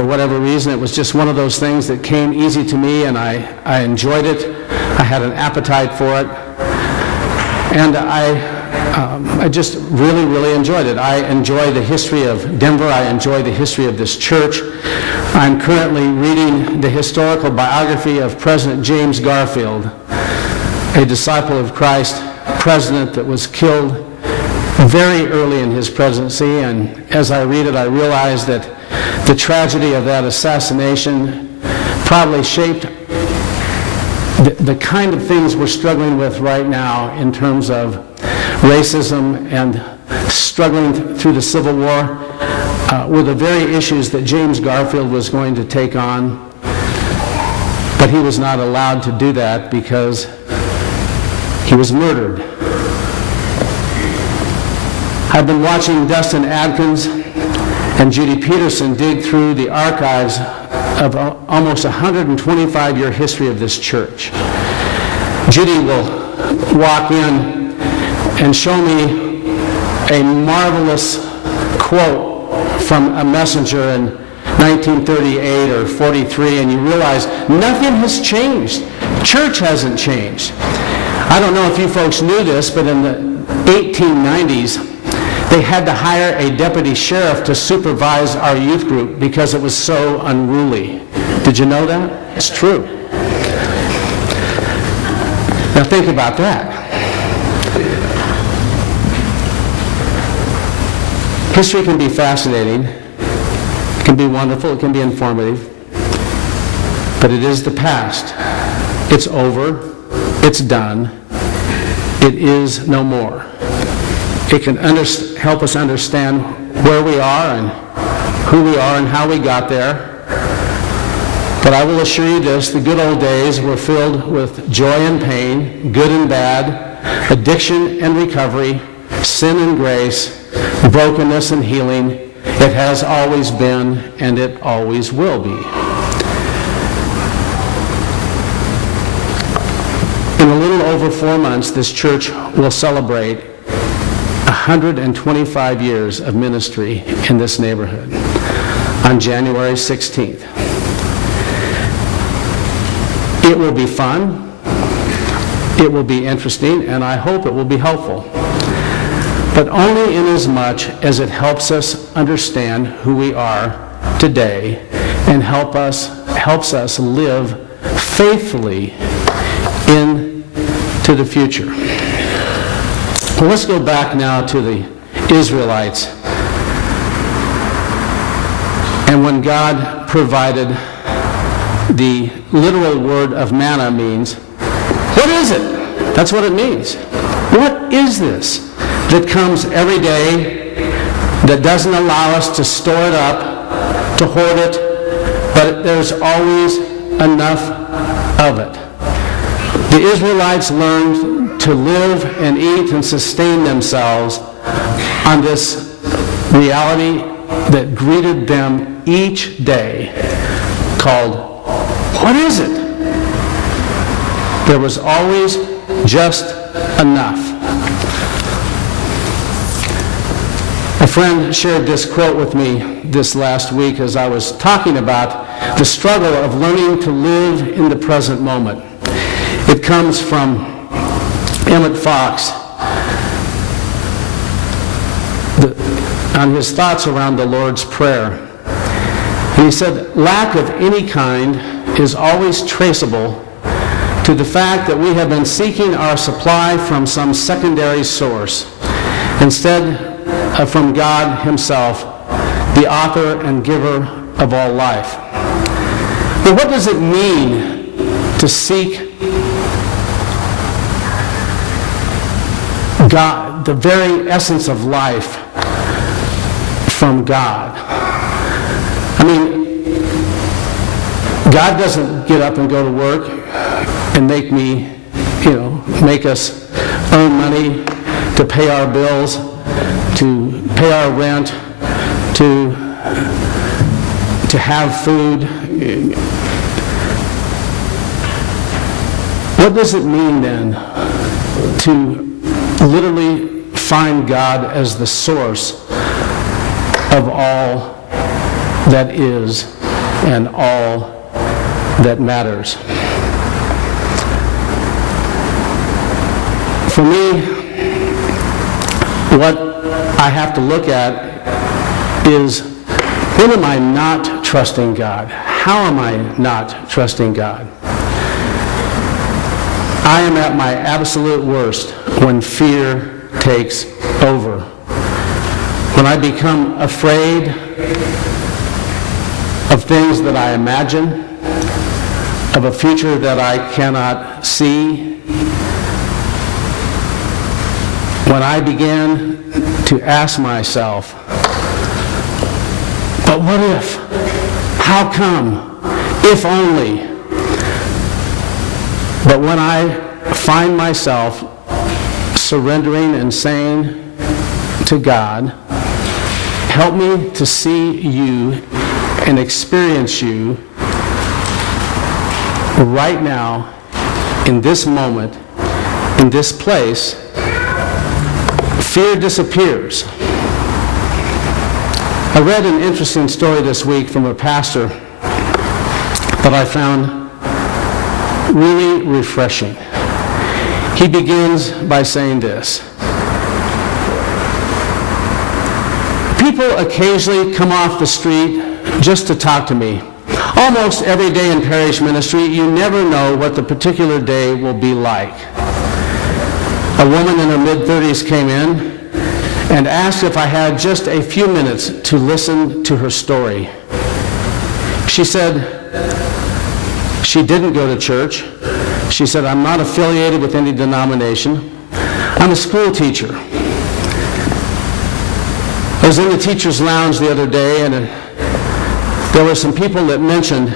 For whatever reason, it was just one of those things that came easy to me, and I enjoyed it. I had an appetite for it. And I just really, really enjoyed it. I enjoy the history of Denver. I enjoy the history of this church. I'm currently reading the historical biography of President James Garfield, a disciple of Christ, president that was killed very early in his presidency. And as I read it, I realize that the tragedy of that assassination probably shaped the kind of things we're struggling with right now in terms of racism and struggling through the Civil War were the very issues that James Garfield was going to take on, but he was not allowed to do that because he was murdered. I've been watching Dustin Adkins and Judy Peterson dig through the archives of almost 125-year history of this church. Judy will walk in and show me a marvelous quote from a messenger in 1938 or 43, and you realize nothing has changed. Church hasn't changed. I don't know if you folks knew this, but in the 1890s, they had to hire a deputy sheriff to supervise our youth group because it was so unruly. Did you know that? It's true. Now think about that. History can be fascinating, it can be wonderful, it can be informative, but it is the past. It's over, it's done, it is no more. It can help us understand where we are and who we are and how we got there. But I will assure you this, the good old days were filled with joy and pain, good and bad, addiction and recovery, sin and grace, brokenness and healing. It has always been, and it always will be. In a little over 4 months, this church will celebrate 125 years of ministry in this neighborhood on January 16th. It will be fun, it will be interesting, and I hope it will be helpful. But only in as much as it helps us understand who we are today and helps us live faithfully into the future. Well, let's go back now to the Israelites. And when God provided, the literal word of manna means, what is it? That's what it means. What is this that comes every day that doesn't allow us to store it up, to hoard it, but there's always enough of it? The Israelites learned to live and eat and sustain themselves on this reality that greeted them each day called, what is it? There was always just enough. A friend shared this quote with me this last week as I was talking about the struggle of learning to live in the present moment. It comes from Emmett Fox on his thoughts around the Lord's Prayer. And he said, lack of any kind is always traceable to the fact that we have been seeking our supply from some secondary source instead of from God himself, the author and giver of all life. But what does it mean to seek God, the very essence of life, from God? I mean, God doesn't get up and go to work and make us earn money to pay our bills, to pay our rent, to have food. What does it mean then to literally find God as the source of all that is and all that matters. For me, what I have to look at is, when am I not trusting God? How am I not trusting God? I am at my absolute worst when fear takes over. When I become afraid of things that I imagine, of a future that I cannot see. When I began to ask myself, but what if? How come? If only. But when I find myself surrendering and saying to God, help me to see you and experience you right now, in this moment, in this place, fear disappears. I read an interesting story this week from a pastor that I found really refreshing. He begins by saying this: people occasionally come off the street just to talk to me. Almost every day in parish ministry, you never know what the particular day will be like. A woman in her mid-30s came in and asked if I had just a few minutes to listen to her story. She said she didn't go to church. She said, I'm not affiliated with any denomination. I'm a school teacher. I was in the teacher's lounge the other day, and there were some people that mentioned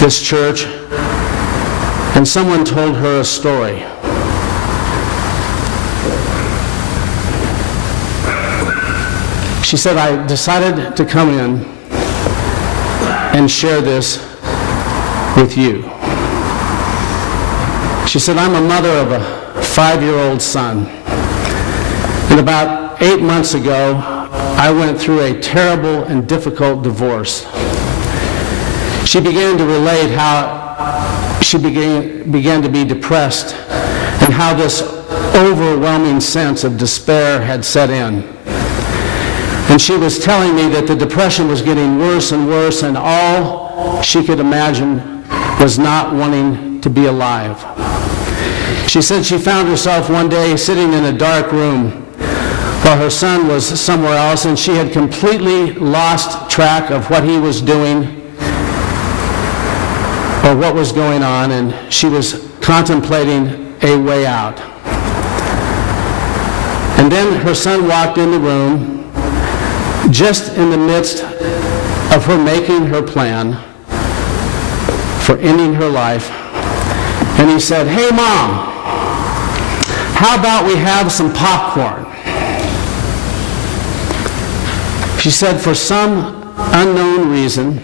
this church, and someone told her a story. She said, I decided to come in and share this with you. She said, I'm a mother of a 5-year-old son. And about 8 months ago, I went through a terrible and difficult divorce. She began to relate how she began to be depressed and how this overwhelming sense of despair had set in. And she was telling me that the depression was getting worse and worse, and all she could imagine was not wanting to be alive. She said she found herself one day sitting in a dark room while her son was somewhere else, and she had completely lost track of what he was doing or what was going on, and she was contemplating a way out. And then her son walked in the room just in the midst of her making her plan for ending her life, and he said, "Hey, Mom, how about we have some popcorn?" She said, for some unknown reason,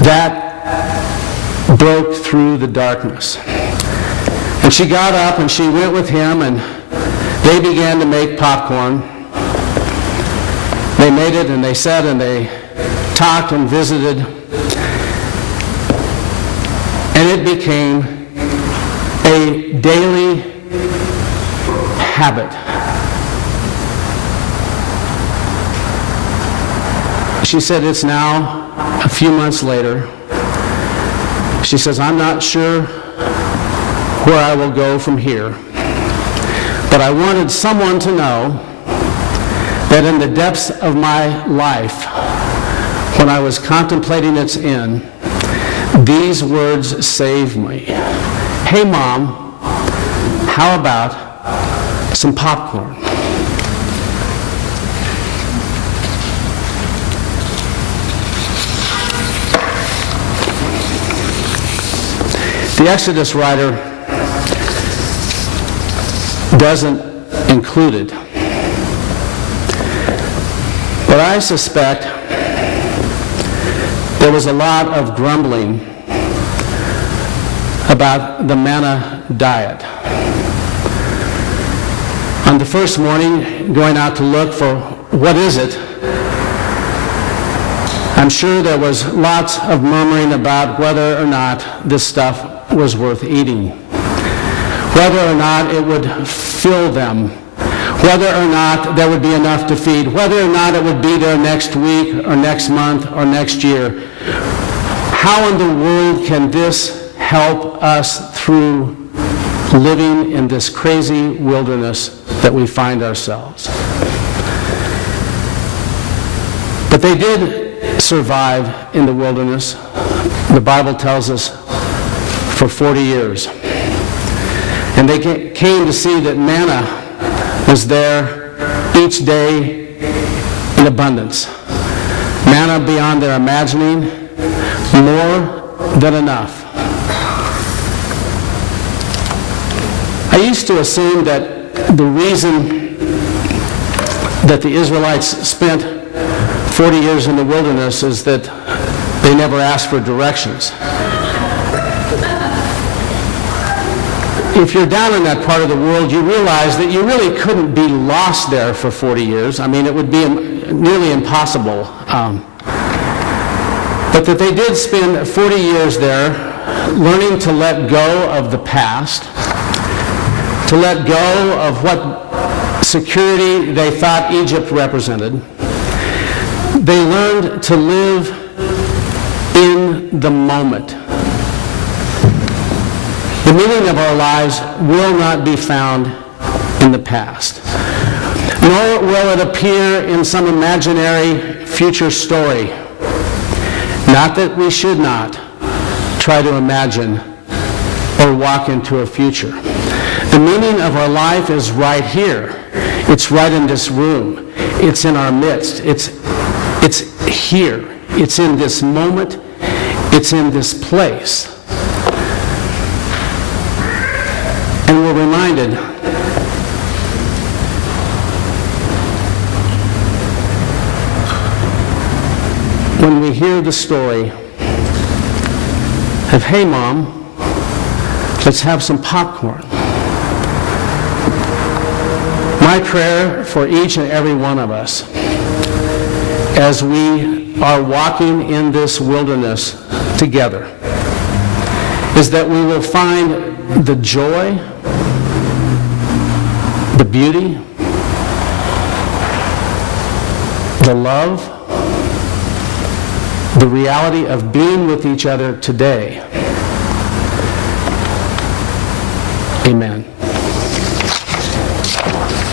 that broke through the darkness. And she got up and she went with him, and they began to make popcorn. They made it, and they sat and they talked and visited. And it became a daily habit. She said it's now a few months later. She says, I'm not sure where I will go from here, but I wanted someone to know that in the depths of my life, when I was contemplating its end, these words saved me. Hey, Mom, how about some popcorn? The Exodus writer doesn't include it, but I suspect there was a lot of grumbling about the manna diet. On the first morning, going out to look for what is it, I'm sure there was lots of murmuring about whether or not this stuff was worth eating, whether or not it would fill them, whether or not there would be enough to feed, whether or not it would be there next week or next month or next year. How in the world can this help us through living in this crazy wilderness that we find ourselves? But they did survive in the wilderness, the Bible tells us, for 40 years. And they came to see that manna was there each day in abundance. Manna beyond their imagining, more than enough. I used to assume that the reason that the Israelites spent 40 years in the wilderness is that they never asked for directions. If you're down in that part of the world, you realize that you really couldn't be lost there for 40 years. I mean, it would be nearly impossible. But that they did spend 40 years there learning to let go of the past, to let go of what security they thought Egypt represented. They learned to live in the moment. The meaning of our lives will not be found in the past, nor will it appear in some imaginary future story. Not that we should not try to imagine or walk into a future. The meaning of our life is right here. It's right in this room. It's in our midst. It's here. It's in this moment. It's in this place. And we're reminded when we hear the story of, hey, Mom, let's have some popcorn. My prayer for each and every one of us as we are walking in this wilderness together is that we will find the joy, the beauty, the love, the reality of being with each other today. Amen.